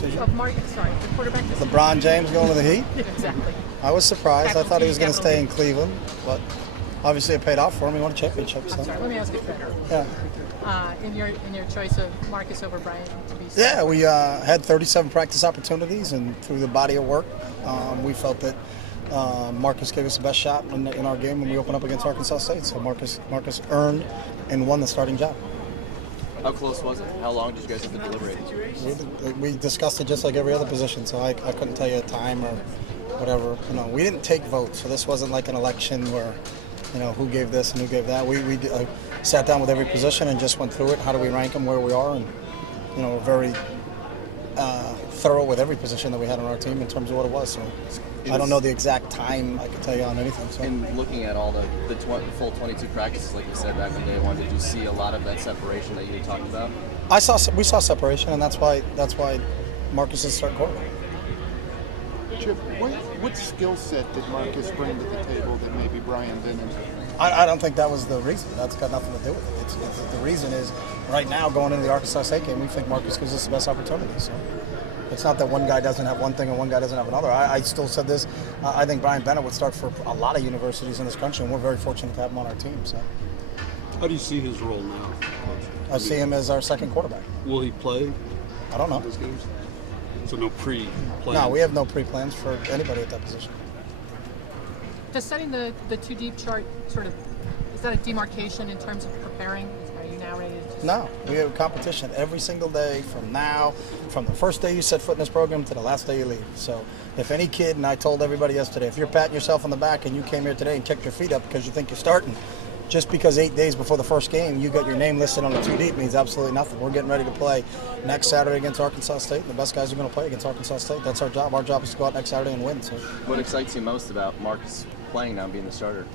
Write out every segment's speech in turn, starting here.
decision? The quarterback decision. LeBron James going to the Heat? Exactly. I was surprised. I thought he was going to stay in Cleveland, but obviously it paid off for him. He won a championship. So. I'm sorry, let me ask you better. Yeah. In your choice of Marcus over Bryant to be Yeah, we had 37 practice opportunities, and through the body of work, we felt that Marcus gave us the best shot in our game when we opened up against Arkansas State. So Marcus earned and won the starting job. How close was it? How long did you guys have to deliberate? We discussed it just like every other position, so I couldn't tell you a time or whatever. We didn't take votes, so this wasn't like an election where, who gave this and who gave that. We sat down with every position and just went through it. How do we rank them, where we are, and we're very thorough with every position that we had on our team in terms of what it was. So I don't know the exact time I could tell you on anything. So. And looking at all the full 22 practices, like you said back on day one, did you see a lot of that separation that you talked about? We saw separation, and that's why Marcus is starting quarterback. Chip, what skill set did Marcus bring to the table that maybe Brian didn't? I don't think that was the reason. That's got nothing to do with it. The reason is right now going into the Arkansas State game, we think Marcus gives us the best opportunity. So it's not that one guy doesn't have one thing and one guy doesn't have another. I still said this. I think Brian Bennett would start for a lot of universities in this country, and we're very fortunate to have him on our team. So. How do you see his role now, Coach? I see him as our second quarterback. Will he play? I don't know. Those games? So no pre-plans? No, we have no pre-plans for anybody at that position. Does setting the two deep chart is that a demarcation in terms of preparing? Are you now ready to No, we have competition every single day from the first day you set foot in this program to the last day you leave. So if any kid, and I told everybody yesterday, if you're patting yourself on the back and you came here today and kicked your feet up because you think you're starting, just because 8 days before the first game you got your name listed on the two deep means absolutely nothing. We're getting ready to play next Saturday against Arkansas State, and the best guys are going to play against Arkansas State. That's our job. Our job is to go out next Saturday and win. So. What excites you most about Marcus playing now and being the starter?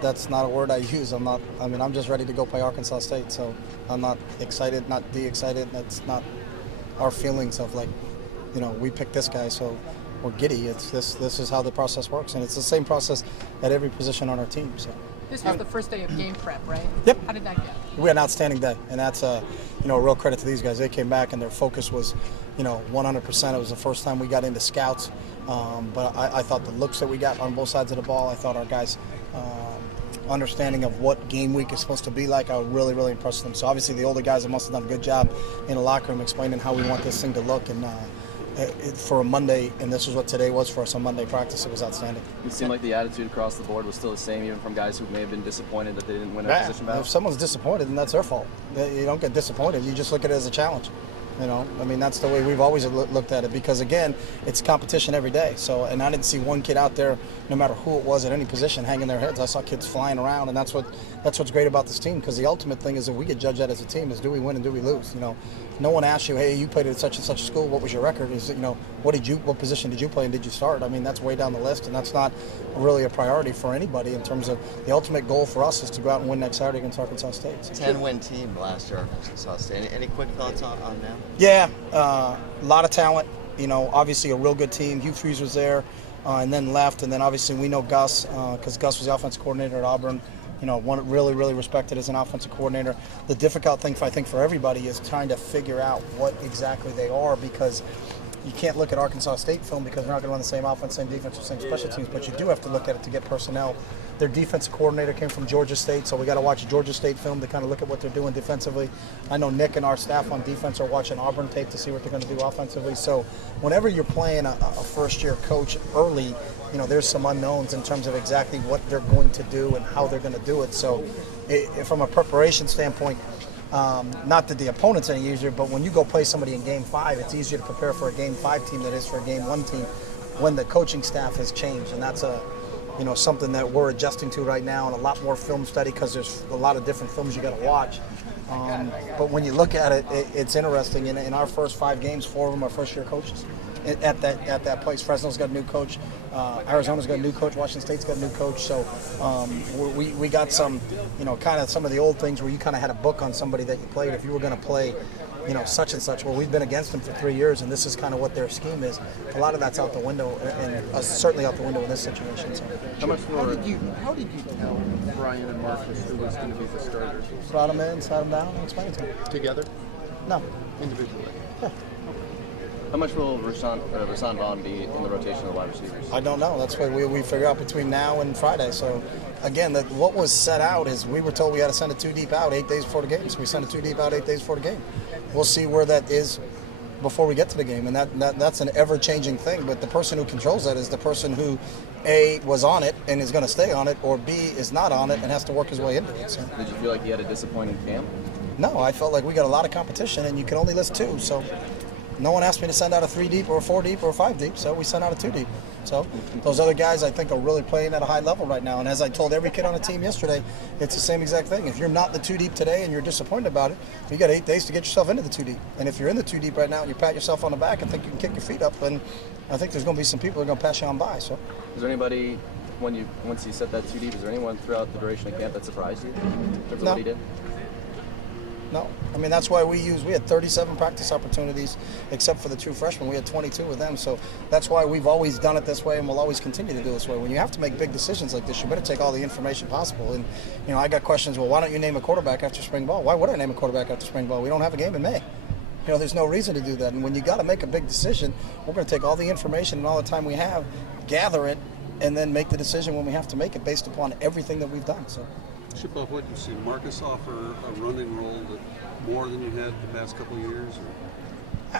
That's not a word I use. I'm just ready to go play Arkansas State. So I'm not excited, not de-excited. That's not our feelings of we picked this guy, so we're giddy. This is how the process works, and it's the same process at every position on our team. So. This was the first day of game prep, right? Yep. How did that go? We had an outstanding day, and that's a real credit to these guys. They came back and their focus was 100%. It was the first time we got into scouts, but I thought the looks that we got on both sides of the ball, I thought our guys' understanding of what game week is supposed to be like, I was really, really impressed with them. So obviously the older guys must have done a good job in the locker room explaining how we want this thing to look, and for a Monday, and this is what today was for us on Monday practice, it was outstanding. It seemed like the attitude across the board was still the same, even from guys who may have been disappointed that they didn't win a position battle. If someone's disappointed, then that's their fault. You don't get disappointed. You just look at it as a challenge. That's the way we've always looked at it, because again, it's competition every day. So, and I didn't see one kid out there, no matter who it was at any position, hanging their heads. I saw kids flying around, and that's what's great about this team, because the ultimate thing is that we get judged at as a team is, do we win and do we lose? No one asks you, hey, you played at such and such a school, what was your record? Is what position did you play and did you start? That's way down the list, and that's not really a priority for anybody in terms of the ultimate goal for us is to go out and win next Saturday against Arkansas State. 10-win team last year, Arkansas State. Any quick thoughts on them? Yeah, a lot of talent. Obviously a real good team. Hugh Freeze was there and then left, and then obviously we know Gus because Gus was the offensive coordinator at Auburn. One really, really respected as an offensive coordinator. The difficult thing, I think, for everybody is trying to figure out what exactly they are, because you can't look at Arkansas State film because they're not going to run the same offense, same defense, or same special teams, but you do have to look at it to get personnel. Their defensive coordinator came from Georgia State, so we got to watch Georgia State film to kind of look at what they're doing defensively. I know Nick and our staff on defense are watching Auburn tape to see what they're going to do offensively. So whenever you're playing a first-year coach early, there's some unknowns in terms of exactly what they're going to do and how they're going to do it. So from a preparation standpoint, not that the opponent's any easier, but when you go play somebody in Game 5, it's easier to prepare for a Game 5 team than it is for a Game 1 team when the coaching staff has changed, and that's something that we're adjusting to right now, and a lot more film study because there's a lot of different films you got to watch. But when you look at it, it's interesting. In our first 5 games, 4 of them are first-year coaches at that place. Fresno's got a new coach. Arizona's got a new coach. Washington State's got a new coach. So we got some, kind of some of the old things where you kind of had a book on somebody that you played. If you were going to play, such and such. Well, we've been against them for 3 years, and this is kind of what their scheme is. A lot of that's out the window, and certainly out the window in this situation. So. How did you tell Brian and Marcus who was going to be the starters? Brought them in, sat them down, and explained it to them. Together? No. Individually? How much will Rashawn Vaughn be in the rotation of the wide receivers? I don't know. That's what we figure out between now and Friday. So, again, what was set out is we were told we had to send a 2 deep out 8 days before the game. So we sent a 2 deep out 8 days before the game. We'll see where that is before we get to the game, and that's an ever-changing thing. But the person who controls that is the person who, A, was on it and is going to stay on it, or B, is not on it and has to work his way into it. So. Did you feel like you had a disappointing camp? No, I felt like we got a lot of competition, and you can only list 2. So no one asked me to send out a 3 deep or a 4 deep or a 5 deep, so we sent out a 2 deep. So those other guys, I think, are really playing at a high level right now. And as I told every kid on the team yesterday, it's the same exact thing. If you're not the 2 deep today and you're disappointed about it, you got 8 days to get yourself into the 2 deep. And if you're in the 2 deep right now and you pat yourself on the back and think you can kick your feet up, then I think there's going to be some people who are going to pass you on by. So, is there anybody once you set that 2 deep? Is there anyone throughout the duration of camp that surprised you in terms of No. what he did? No. I mean, that's why we had 37 practice opportunities, except for the 2 freshmen. We had 22 with them. So that's why we've always done it this way, and we'll always continue to do it this way. When you have to make big decisions like this, you better take all the information possible. And, I got questions, well, why don't you name a quarterback after spring ball? Why would I name a quarterback after spring ball? We don't have a game in May. There's no reason to do that. And when you got to make a big decision, we're going to take all the information and all the time we have, gather it, and then make the decision when we have to make it based upon everything that we've done. So. Chip off what you see, Marcus offer a running role that more than you had the past couple of years? Or?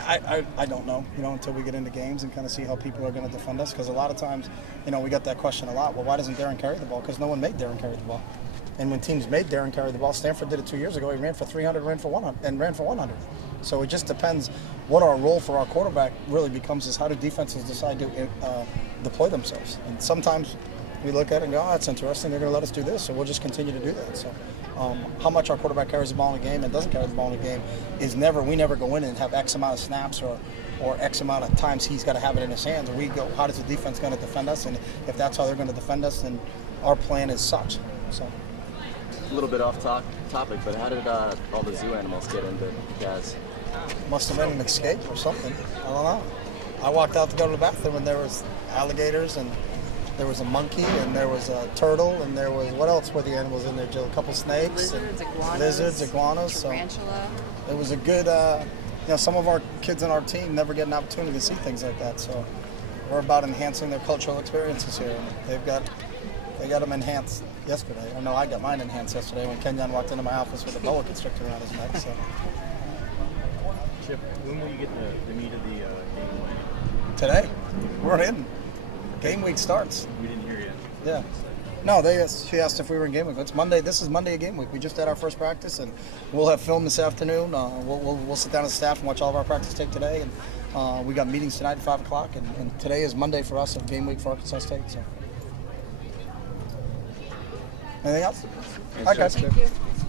I don't know, until we get into games and kind of see how people are going to defend us. Because a lot of times, we got that question a lot. Well, why doesn't Darren carry the ball? Because no one made Darren carry the ball. And when teams made Darren carry the ball, Stanford did it 2 years ago. He ran for 300, ran for 100. So it just depends what our role for our quarterback really becomes is how do defenses decide to deploy themselves. And sometimes we look at it and go, oh, that's interesting. They're going to let us do this, so we'll just continue to do that. So how much our quarterback carries the ball in a game and doesn't carry the ball in a game is we never go in and have X amount of snaps or X amount of times he's got to have it in his hands. We go, how does the defense going to defend us? And if that's how they're going to defend us, then our plan is such. So. A little bit off topic, but how did all the zoo animals get into Jazz? Must have been an escape or something. I don't know. I walked out to go to the bathroom and there was alligators and there was a monkey and there was a turtle and there was, what else were the animals in there, Jill? A couple snakes. Lizards, iguanas. Tarantula. So it was a good, some of our kids on our team never get an opportunity to see things like that. So we're about enhancing their cultural experiences here. And they got them enhanced yesterday. I know I got mine enhanced yesterday when Kenyon walked into my office with a boa constrictor around his neck. So. Chip, when will you get the meat of the game? Today. We're in. Game week starts. We didn't hear yet. Yeah. No, she asked if we were in game week. It's Monday. This is Monday of game week. We just had our first practice, and we'll have film this afternoon. We'll sit down as staff and watch all of our practice tape today. And we got meetings tonight at 5 o'clock, and today is Monday for us of game week for Arkansas State. So. Anything else? Thanks, Okay. Chip. Thank you.